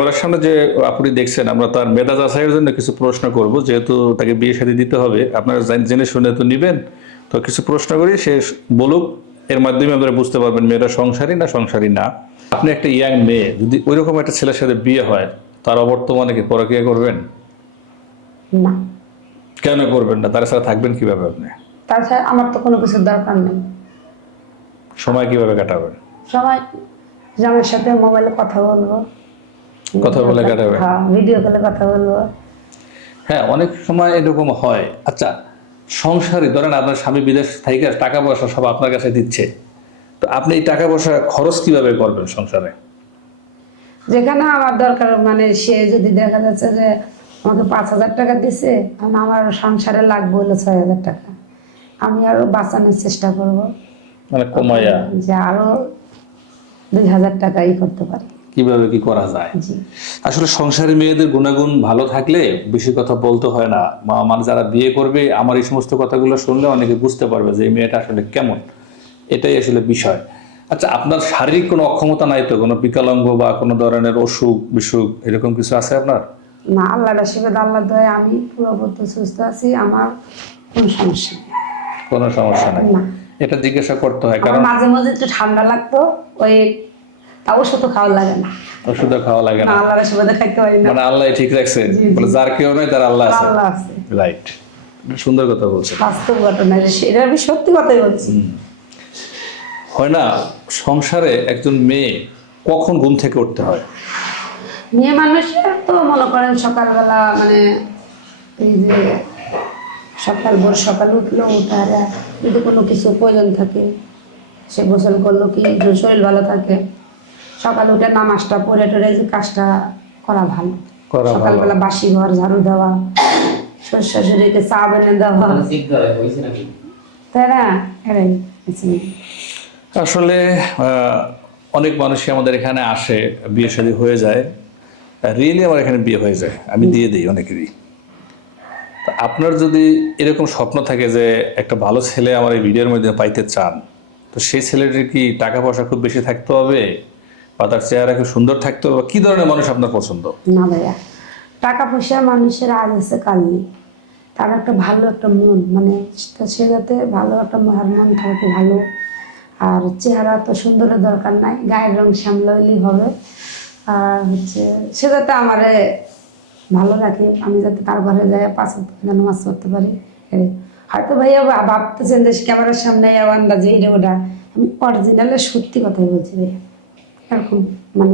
ওনার সামনে যে আপনি দেখছেন আমরা তার মেধা যাচাইয়ের জন্য কিছু প্রশ্ন করব যেহেতু তাকে বিয়ে শাদী দিতে হবে। আপনারা জেনে শুনে তো নিবেন। তো কিছু প্রশ্ন করি সে বলুক এর মাধ্যমে আপনারা বুঝতে পারবেন মেয়েটা সংসারী না সংসারী না। আপনি একটা ইয়াং মেয়ে যদি ওইরকম একটা ছেলের সাথে বিয়ে হয় তার অবর্তমানে কি পরকিয়া করবেন? না। কেন করবেন না? তার সাথে থাকবেন কীভাবে আপনি? তাছাড়া আমার তো কোনো কিছুর দরকার নেই। সময় কীভাবে কাটাবেন? জামাইয়ের সাথে মোবাইলে কথা বলব। কথা বলে কাটাবে। হ্যাঁ ভিডিও কলে কথা বলব। হ্যাঁ অনেক সময় এরকম হয়। আচ্ছা সংসারে ধরেন আপনার স্বামী বিদেশ থেকে টাকা পয়সা সব আপনার কাছে দিচ্ছে। তো আপনি এই টাকা পয়সা খরচ কীভাবে করবেন সংসারে? যেখানে আমার দরকার মানে সে যদি দেখা যাচ্ছে যে আমাকে পাঁচ হাজার টাকা দিছে এখন আমার সংসারে লাগবে হলো ছয় হাজার টাকা। আমি আরও বাঁচানোর চেষ্টা করব। মানে কমাইয়া। যে আরও দুই হাজার টাকা ই করতে পারি। কীভাবে কি করা যায়? আসলে সংসারী মেয়েদের গুণাগুণ ভালো থাকলে বেশি কথা বলতে হয় না। মা- মানে যারা বিয়ে করবে আমার এই সমস্ত কথাগুলো শুনলে অনেকে বুঝতে পারবে যে এই মেয়েটা আসলে কেমন। এটাই আসলে বিষয়। আচ্ছা আপনার শারীরিক কোনো অক্ষমতা নাই তো? কোনো বিকলাঙ্গ বা কোনো ধরনের অসুখ বিসুখ এরকম কিছু আছে আপনার? না আল্লাহ রাশিবাদ আল্লাহ দয় আমি পুরোপুরি সুস্থ আছি। আমার কোনো সমস্যা নেই। কোনো সমস্যা নাই। এটা জিজ্ঞাসা করতে হয় কারণ মাঝে মাঝে একটু ঠান্ডা লাগতো। ওই তা ওষুধও খাওয়া লাগে না। ওষুধ খাওয়া লাগে না। না আল্লাহ রাশিবাদে খাইতে পারি না। মানে আল্লাহ ঠিক রাখছে। বলে যার কেউ নাই তার আল্লাহ আছে। আল্লাহ আছে। রাইট সুন্দর কথা বলছে বাস্তব ঘটনা এটা আমি সত্যি কথাই বলছি। হয় না সংসারে একজন মেয়ে কখন ঘুম থেকে উঠতে হয়? মেয়ে মানুষের তো মনে করেন সকালবেলা মানে এই যে সকাল ভোর সকালে উঠল উঠার যদি কোনো কিছু প্রয়োজন থাকে সে গোসল করল কি শরীর ভালো থাকে সকালে উঠে নামাজটা পড়ে টরে যে কাজটা করা ভালো। করা সকালবেলা বাসি ঘর ঝাড়ু দেওয়া শ্বশুর শাশুড়িকে চা বেনে দেওয়া। তাই না? এটাই আসলে আহ, অনেক মানুষই আমাদের এখানে আসে বিয়ে শাদী হয়ে যায়। রিয়েলি আমার এখানে বিয়ে হয়ে যায়। আমি দিয়ে দিই অনেকেরই। তা আপনার যদি এরকম স্বপ্ন থাকে যে একটা ভালো ছেলে আমার এই ভিডিওর মধ্যে পাইতে চান তো সেই ছেলেটির কি টাকা পয়সা খুব বেশি থাকতে হবে? বা তার চেহারা খুব সুন্দর থাকতে? হবে কি ধরনের মানুষ আপনার পছন্দ? না ভাইয়া টাকা পয়সা মানুষের আজ আছে কাল নেই তার একটা ভালো একটা মন মানে সে যাতে ভালো একটা মহার মন থাকে ভালো। আর চেহারা তো সুন্দরের দরকার নাই, গায়ের রং সামলাইলেই হবে। আর হচ্ছে সে যাতে আমারে ভালো রাখে, আমি যাতে তার ঘরে যাই, পাঁচ যেন মাছ করতে পারি। হয়তো ভাইয়া ভাবতেছেন যে ক্যামেরার সামনে আন্দাজে এটা ওটা আমি অরিজিনালে সত্যি কথাই বলছি ভাইয়া। মানে